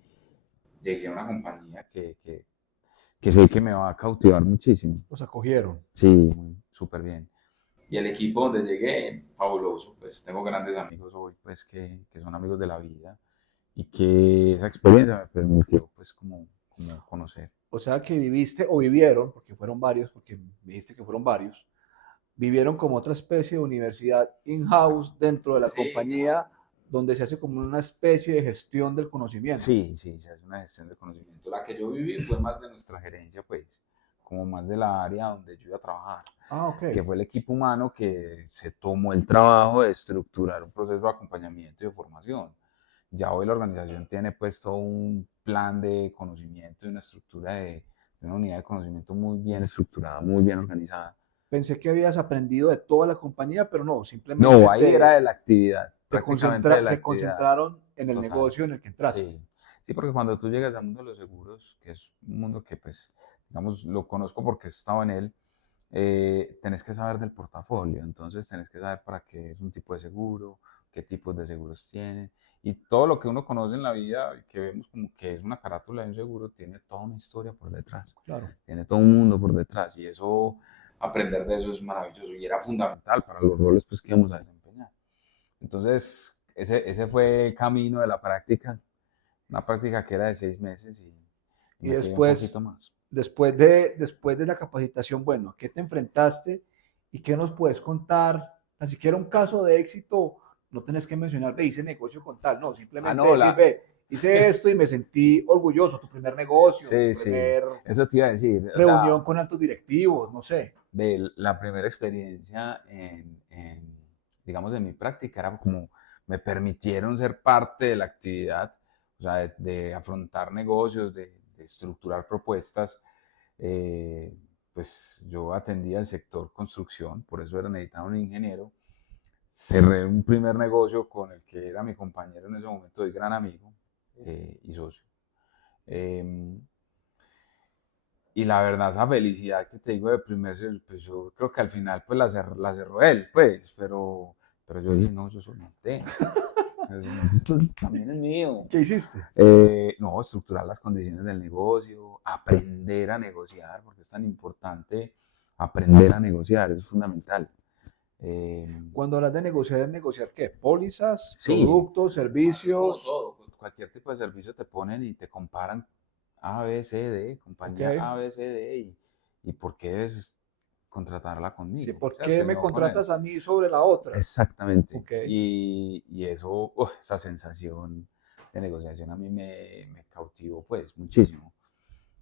llegué a una compañía que sé que me va a cautivar muchísimo. Los acogieron. Sí, súper bien. Y el equipo donde llegué, fabuloso, pues tengo grandes amigos hoy, pues que son amigos de la vida y que esa experiencia me permitió, pues, como conocer. O sea que viviste o vivieron, porque fueron varios, porque me dijiste que fueron varios, vivieron como otra especie de universidad in-house dentro de la Sí, compañía donde se hace como una especie de gestión del conocimiento. sí, sí, se hace una gestión de conocimiento. La que yo viví fue más de nuestra gerencia, pues, como más de la área donde yo iba a trabajar, Ah, ok. que fue el equipo humano que se tomó el trabajo de estructurar un proceso de acompañamiento y de formación. Ya hoy la organización tiene puesto un plan de conocimiento y una estructura de una unidad de conocimiento muy bien estructurada, muy bien organizada. Pensé que habías aprendido de toda la compañía, pero no, simplemente No, ahí era de la actividad, prácticamente de la se actividad. concentraron en el Total. negocio en el que entraste. Sí, sí, porque cuando tú llegas al mundo de los seguros, que es un mundo que, pues, digamos, lo conozco porque he estado en él, tenés que saber del portafolio, entonces tenés que saber para qué es un tipo de seguro, qué tipos de seguros tienen, Y todo lo que uno conoce en la vida, que vemos como que es una carátula de un seguro, tiene toda una historia por detrás, Claro. tiene todo un mundo por detrás, y eso, aprender de eso es maravilloso, y era fundamental para los roles pues, que íbamos a desempeñar. Entonces, ese fue el camino de la práctica, una práctica que era de 6 meses, y Y me quedé un poquito más. después de la capacitación, bueno, ¿a qué te enfrentaste y qué nos puedes contar? Tan siquiera un caso de éxito, no tenés que mencionar, ve, hice negocio con tal, no, simplemente No, decir, ve, hice esto y me sentí orgulloso, tu primer negocio, tu sí, sí, primer eso te iba a decir, o reunión sea, con altos directivos, no sé. ve, la primera experiencia digamos, en mi práctica era como me permitieron ser parte de la actividad, o sea, de afrontar negocios, de estructurar propuestas. Pues yo atendía el sector construcción, por eso era necesitaba un ingeniero. Cerré un primer negocio con el que era mi compañero en ese momento y gran amigo y socio. Eh, y la verdad, esa felicidad que te digo de primer, pues yo creo que al final pues la cerró él, pues, pero yo dije, no, yo soy monté. Esto también es mío. ¿Qué hiciste? No, estructurar las condiciones del negocio, aprender a negociar, porque es tan importante aprender a negociar, es fundamental. Cuando hablas de negociar, ¿es negociar qué? ¿Pólizas, Sí, productos, es como servicios? todo, cualquier tipo de servicio te ponen y te comparan A, B, C, D, Ok. compañía A, B, C, D, y por qué debes contratarla Sí, conmigo, ¿por ¿cierto? qué Y me no con él. contratas a mí sobre la otra? Exactamente. Ok. Y eso, esa sensación de negociación a mí me cautivó pues muchísimo.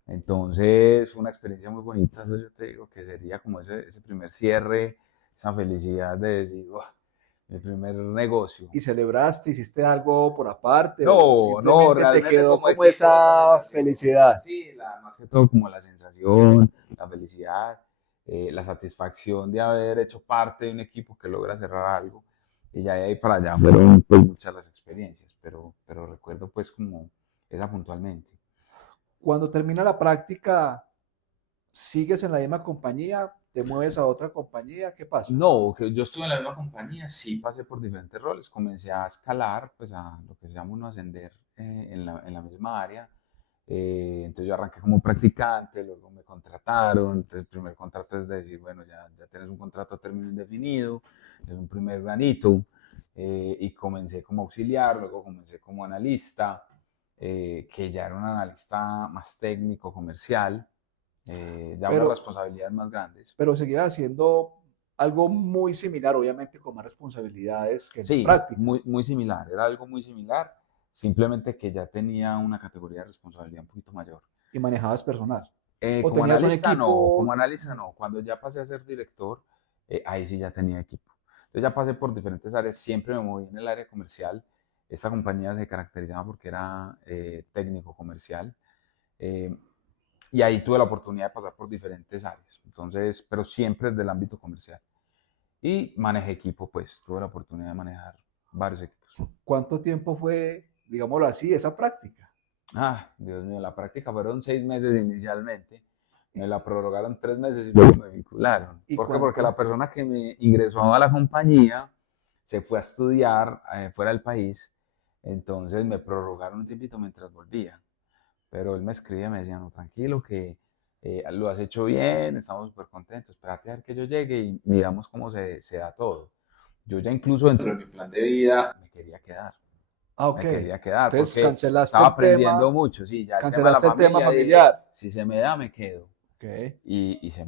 Entonces fue una experiencia muy bonita, eso yo te digo que sería como ese primer cierre, esa felicidad de decir, "Buah, mi primer negocio". ¿Y celebraste, hiciste algo por aparte o No, no, simplemente te realmente quedó como como equipo, esa esa sensación, felicidad? sí, más que todo como la sensación, la felicidad, la satisfacción de haber hecho parte de un equipo que logra cerrar algo. Y ya de ahí para allá fueron pues muchas las experiencias, pero recuerdo pues como esa puntualmente. Cuando termina la práctica, ¿sigues en la misma compañía? ¿Te mueves a otra compañía? ¿Qué pasa? No, que yo estuve en la misma compañía, sí pasé por diferentes roles, comencé a escalar, pues a lo que se llama uno ascender en la misma área. Entonces yo arranqué como practicante, luego me contrataron, entonces el primer contrato es de decir, bueno, ya tienes un contrato a término indefinido, es un primer granito, y comencé como auxiliar, luego comencé como analista, que ya era un analista más técnico, comercial, ya unas Pero, responsabilidades más grandes. pero seguías haciendo algo muy similar, obviamente con más responsabilidades que en tu Sí, práctica. muy, muy similar, era algo muy similar, simplemente que ya tenía una categoría de responsabilidad un poquito mayor. Y manejabas personal. O Como tenías un analista no, equipo. como analista no, cuando ya pasé a ser director, ahí sí ya tenía equipo. Entonces ya pasé por diferentes áreas, siempre me moví en el área comercial. Esta compañía se caracterizaba porque era técnico comercial, eh, y ahí tuve la oportunidad de pasar por diferentes áreas, entonces, pero siempre desde el ámbito comercial. Y manejé equipo, pues tuve la oportunidad de manejar varios equipos. ¿Cuánto tiempo fue, digámoslo así, esa práctica? Dios mío, la práctica fueron 6 meses inicialmente. Me la prorrogaron 3 meses y luego me vincularon. ¿Y ¿Por qué? Porque la cuánto? persona que me ingresó a la compañía se fue a estudiar fuera del país. Entonces me prorrogaron un tiempito mientras volvía. Pero él me escribía, me decía, no, tranquilo, que lo has hecho bien, estamos súper contentos, espérate a ver que yo llegue y miramos cómo se da todo. Yo ya incluso dentro de mi plan de vida Ah, ok. me quería quedar Entonces porque estaba aprendiendo mucho, sí, ya el tema de la cancelaste el tema familia dije, familiar. si se me da, me quedo. Ok. Y se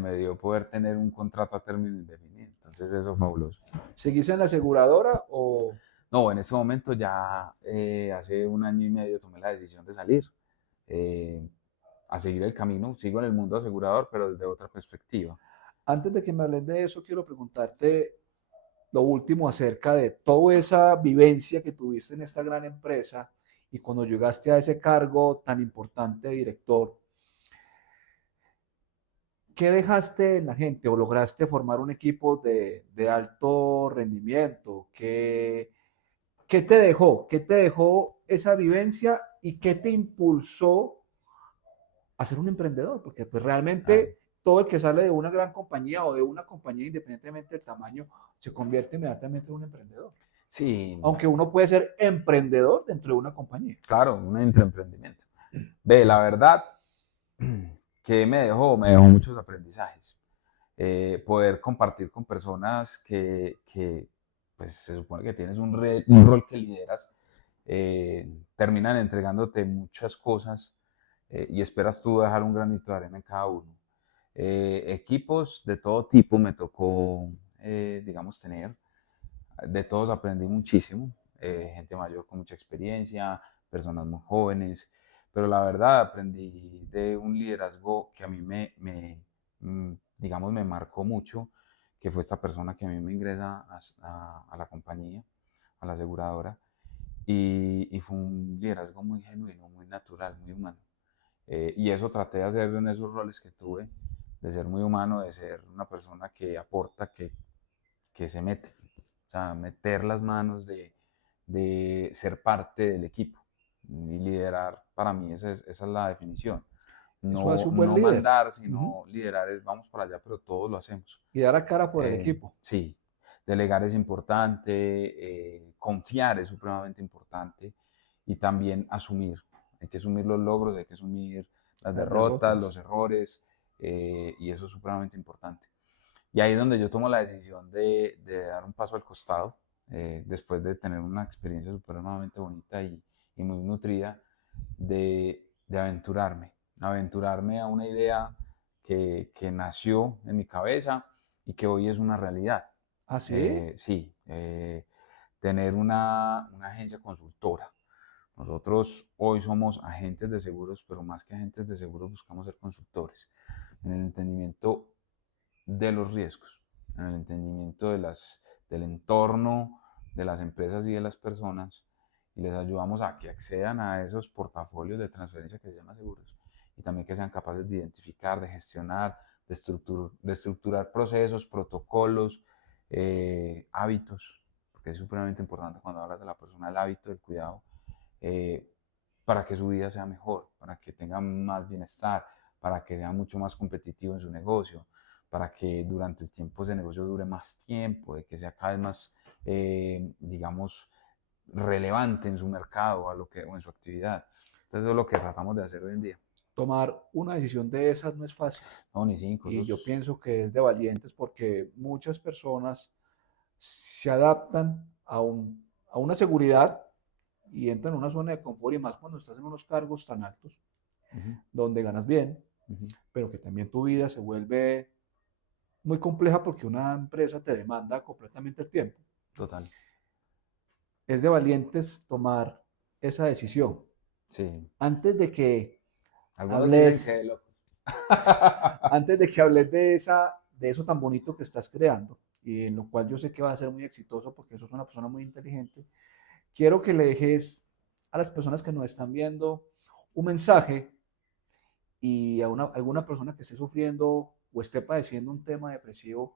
me dio poder tener un contrato a término indefinido, entonces eso es fabuloso. ¿Seguís en la aseguradora o No, en ese momento ya hace un año y medio tomé la decisión de salir eh, a seguir el camino, sigo en el mundo asegurador, pero desde otra perspectiva. antes de que me hables de eso, quiero preguntarte lo último acerca de toda esa vivencia que tuviste en esta gran empresa y cuando llegaste a ese cargo tan importante de director, ¿qué dejaste en la gente o lograste formar un equipo de alto rendimiento? ¿Qué te dejó? ¿Qué te dejó esa vivencia y qué te impulsó a ser un emprendedor? Porque pues Claro. realmente todo el que sale de una gran compañía o de una compañía, independientemente del tamaño, se convierte inmediatamente en un emprendedor. Sí, aunque uno puede ser emprendedor dentro de una compañía. claro, un intraemprendimiento. Ve, la verdad que me dejó muchos aprendizajes. Poder compartir con personas que pues, se supone que tienes un rol que lideras, terminan entregándote muchas cosas y esperas tú dejar un granito de arena en cada uno. Equipos de todo tipo me tocó, digamos, tener. De todos aprendí muchísimo. Gente mayor con mucha experiencia, personas muy jóvenes, pero la verdad aprendí de un liderazgo que a mí digamos, me marcó mucho, que fue esta persona que a mí me ingresa a la compañía, a la aseguradora, y fue un liderazgo muy genuino, muy natural, muy humano. Y eso traté de hacer en esos roles que tuve, de ser muy humano, de ser una persona que aporta, que se mete, o sea, meter las manos de ser parte del equipo y liderar, para mí esa es la definición. Eso hace No, un buen no líder. mandar, Ujú. sino liderar es vamos para allá, pero todos lo hacemos. Y dar a cara por el equipo. Sí, delegar es importante, confiar es supremamente importante y también asumir. Hay que asumir los logros, hay que asumir las Las derrotas, derrotas. los errores, y eso es supremamente importante. Y ahí es donde yo tomo la decisión de dar un paso al costado, después de tener una experiencia supremamente bonita y muy nutrida, de aventurarme a una idea que nació en mi cabeza y que hoy es una realidad. ¿Ah, sí? Sí, tener una agencia consultora. Nosotros hoy somos agentes de seguros, pero más que agentes de seguros buscamos ser consultores en el entendimiento de los riesgos, en el entendimiento del entorno de las empresas y de las personas, y les ayudamos a que accedan a esos portafolios de transferencia que se llaman seguros y también que sean capaces de identificar, de gestionar, de estructurar procesos, protocolos, hábitos, porque es supremamente importante cuando hablas de la persona, el hábito del cuidado, eh, para que su vida sea mejor, para que tenga más bienestar, para que sea mucho más competitivo en su negocio, para que durante el tiempo ese negocio dure más tiempo, de que sea cada vez más, digamos, relevante en su mercado o en su actividad. Entonces eso es lo que tratamos de hacer hoy en día. Tomar una decisión de esas no es fácil. No, ni cinco, Y yo esos... pienso que es de valientes porque muchas personas se adaptan a una seguridad y entran en una zona de confort y más cuando estás en unos cargos tan altos Uh -huh, donde ganas bien, uh -huh. pero que también tu vida se vuelve muy compleja porque una empresa te demanda completamente el tiempo. Total. Es de valientes tomar esa decisión. Sí. Antes de que Algunos dicen que hables, de locos. antes de que hables de eso tan bonito que estás creando y en lo cual yo sé que vas a ser muy exitoso porque sos una persona muy inteligente, quiero que le dejes a las personas que nos están viendo un mensaje y a alguna persona que esté sufriendo o esté padeciendo un tema depresivo,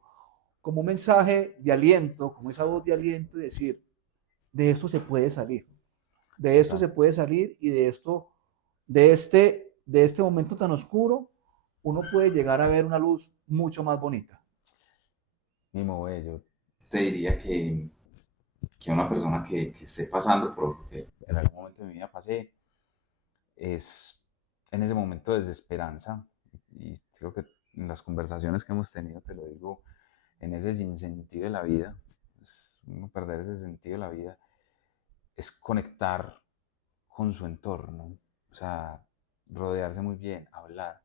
como un mensaje de aliento, como esa voz de aliento y decir, de esto se puede salir, de esto Total. se puede salir y de esto, de este momento tan oscuro, uno puede llegar a ver una luz mucho más bonita. Mimo, yo te diría que una persona que esté pasando por lo que en algún momento de mi vida pasé, es en ese momento de desesperanza, y creo que en las conversaciones que hemos tenido, te lo digo, en ese sinsentido de la vida, uno perder ese sentido de la vida, es conectar con su entorno, o sea, rodearse muy bien, hablar,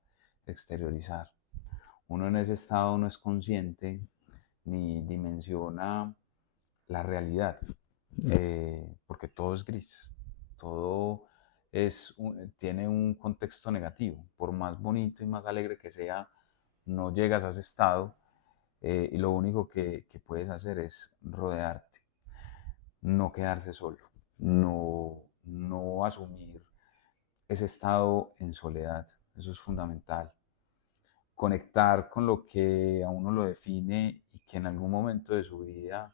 exteriorizar. Uno en ese estado no es consciente ni dimensiona la realidad, porque todo es gris, todo tiene un contexto negativo. Por más bonito y más alegre que sea, no llegas a ese estado, y lo único que puedes hacer es rodearte, no quedarse solo, no asumir ese estado en soledad. Eso es fundamental. Conectar con lo que a uno lo define y que en algún momento de su vida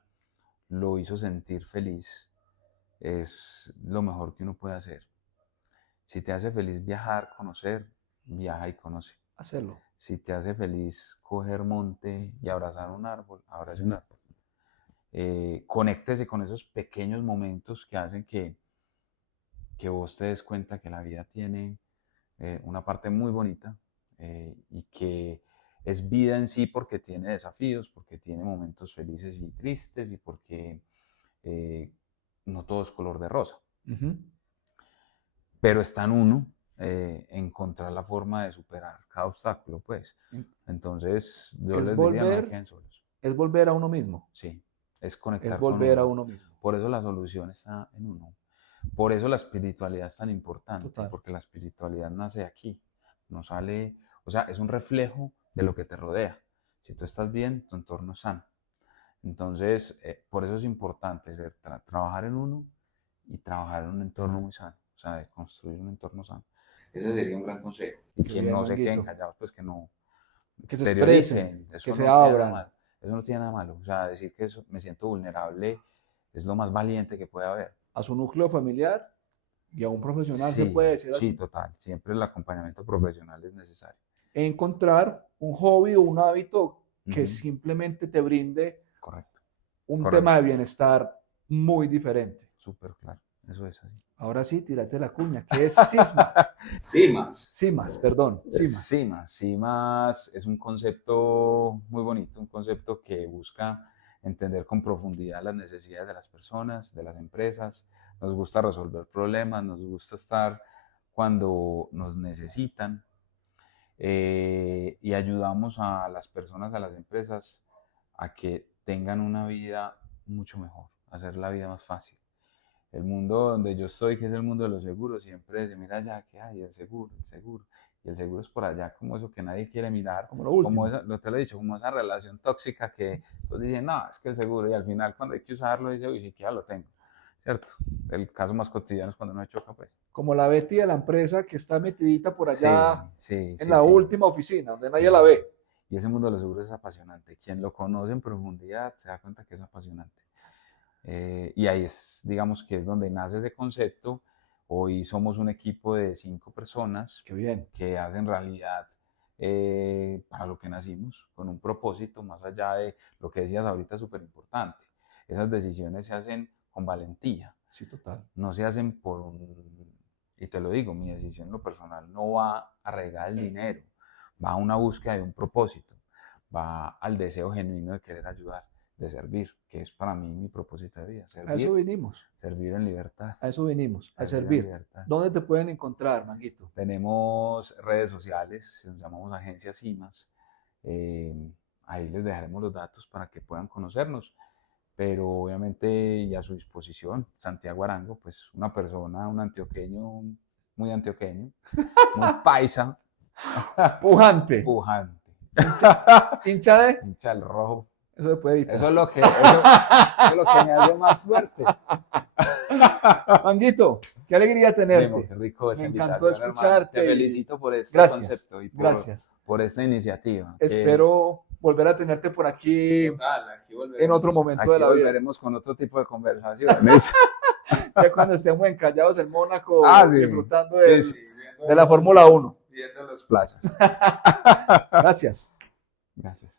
lo hizo sentir feliz es lo mejor que uno puede hacer. Si te hace feliz viajar, conocer, viaja y conoce. Hacerlo. Si te hace feliz coger monte y abrazar un árbol, abraza un árbol. Conéctese con esos pequeños momentos que hacen que vos te des cuenta que la vida tiene una parte muy bonita y que es vida en sí porque tiene desafíos, porque tiene momentos felices y tristes y porque no todo es color de rosa. Ujú. Pero está en uno encontrar la forma de superar cada obstáculo, pues. Entonces, yo Es les diría, no se volver, queden solos. es volver a uno mismo, Sí, es es conectar con volver a uno. uno mismo. Por eso la solución está en uno. Por eso la espiritualidad es tan importante, Total. porque la espiritualidad nace de aquí. No sale, o sea, es un reflejo de lo que te rodea. Si tú estás bien, tu entorno es sano. Entonces, por eso es importante trabajar en uno y trabajar en un entorno muy sano, o sea, de construir un entorno sano. Ese sería un gran consejo. Y Qué que bien, no se queden Manguito. callados, pues que no Que se expresen, exterioricen. que Eso se no tiene nada abran. malo. Eso no tiene nada malo. O sea, decir que me siento vulnerable es lo más valiente que puede haber. A su núcleo familiar y a un profesional, se Sí, puede decir sí, así. total. Siempre el acompañamiento profesional es necesario. Encontrar un hobby o un hábito que Ujú. simplemente te brinde Correcto, un correcto. tema de bienestar muy diferente. Súper claro. Eso es así. Ahora sí, tírate la cuña, que es CISMA. CIMAS. CIMAS, perdón, CIMAS. CIMAS. CIMAS es un concepto muy bonito, un concepto que busca entender con profundidad las necesidades de las personas, de las empresas. Nos gusta resolver problemas, nos gusta estar cuando nos necesitan y ayudamos a las personas, a las empresas a que tengan una vida mucho mejor, a hacer la vida más fácil. El mundo donde yo estoy, que es el mundo de los seguros, siempre se mira allá, que hay el seguro, el seguro. Y el seguro es por allá, como eso que nadie quiere mirar, Como lo último. como esa, lo te lo he dicho, como esa relación tóxica que todos dicen, no, es que el seguro, y al final cuando hay que usarlo, dice, uy, siquiera lo tengo, ¿cierto? El caso más cotidiano es cuando no me choca, pues. Como la Betty de la empresa que está metidita por allá Sí, en sí, la sí. última oficina, donde nadie Sí. la ve. Y ese mundo de los seguros es apasionante. Quien lo conoce en profundidad se da cuenta que es apasionante. Y ahí es, digamos, que es donde nace ese concepto. Hoy somos un equipo de 5 personas Qué bien. que hacen realidad para lo que nacimos, con un propósito, más allá de lo que decías ahorita, súper importante. Esas decisiones se hacen con valentía, Sí, total. no se hacen por y te lo digo, mi decisión en lo personal no va arraigada al dinero, va a una búsqueda de un propósito, va al deseo genuino de querer ayudar, de servir, que es para mí mi propósito de vida, A eso servir, vinimos, servir en libertad, a eso vinimos, a servir en servir. libertad. ¿Dónde te pueden encontrar, Manguito? Tenemos redes sociales, nos llamamos Agencia CIMAS, ahí les dejaremos los datos para que puedan conocernos, pero obviamente y a su disposición, Santiago Arango, pues una persona, un antioqueño, muy paisa, Pujante. pujante, Hincha de. hincha al rojo. Eso se puede editar. Eso es lo que, eso es lo que me hace más fuerte. Manguito, qué alegría Primo, tenerte. qué rico esa Me invitación, encantó hermano. escucharte. Te felicito por este Gracias, concepto y gracias. por esta iniciativa. Espero volver a tenerte por aquí Total, aquí en otro momento aquí de la vida. volveremos con otro tipo de conversaciones. Ya cuando estemos encallados en Mónaco, Sí. disfrutando Sí, del- sí, de la Fórmula 1. viendo las plazas. Gracias. Gracias.